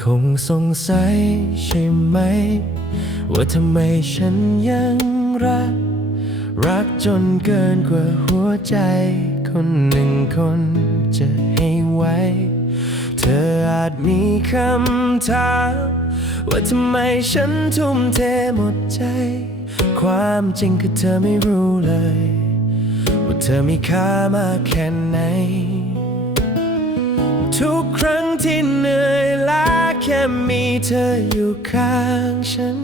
คงสงสัยใช่ไหม ว่าทำไมฉันยังรัก รักจนเกินกว่าหัวใจ คนหนึ่งคนจะให้ไว้ เธออาจมีคำถามว่าทำไมฉันทุ่มเทหมดใจ ความจริงคือเธอไม่รู้เลย ว่าเธอมีค่ามากแค่ไหน ทุกครั้งที่เหนื่อยล้าแค่มีเธออยู่ข้างฉัน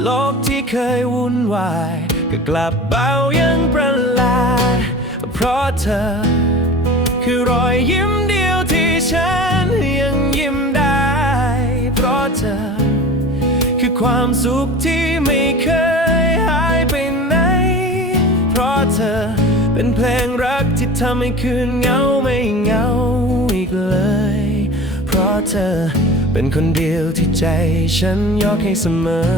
โลกที่เคยวุ่นวาย ก็กลับเบายังประหลาดเพราะเธอ คือรอยยิ้มเดียวที่ฉันยังยิ้มได้ เพราะเธอ คือความสุขที่ไม่เคยหายไปไหน เพราะเธอเป็นเพลงรักที่ทำให้คืนเงาไม่เงา เลย เพราะเธอเป็นคนเดียวที่ใจฉันยกให้เสมอ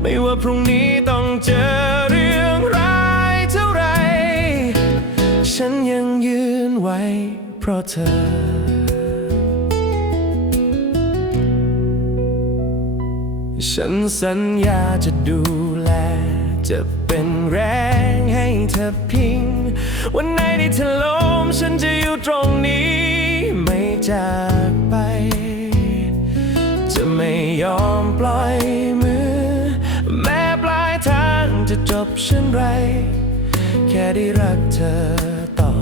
ไม่ว่าพรุ่งนี้ต้องเจอเรื่องร้ายเท่าไร ฉันยังยืนไว้ เพราะเธอฉันสัญญาจะดูแล จะเป็นแรง ให้เธอพิง วันไหนที่เธอล้มฉันจะอยู่ตรงนี้ ไม่จากไป จะไม่ยอมปล่อยมือ แม้ปลายทางจะจบเช่นไร แค่ได้รักเธอต่อ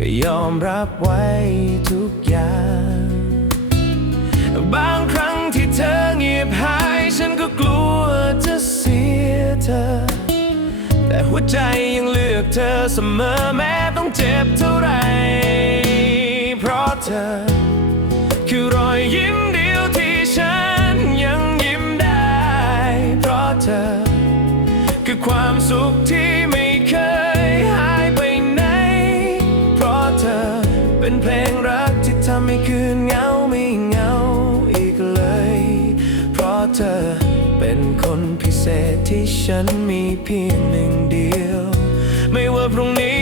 ก็ยอมรับไว้ทุกอย่าง บางครั้งที่เธอเงียบหายฉันก็กลัว หัวใจยังเลือกเธอเสมอแม้ต้องเจ็บเท่าไร เพราะเธอ คือรอยยิ้มเดียวที่ฉันยังยิ้มได้ เพราะเธอ คือความสุขที่ไม่เคยหายไปไหน เพราะเธอเป็นเพลงรักที่ทำให้คืนเหงาไม่เหงาอีกเลย เพราะเธอ เป็นคนพิเศษที่ฉันมีเพียงหนึ่งเดียว ไม่ว่าพรุ่งนี้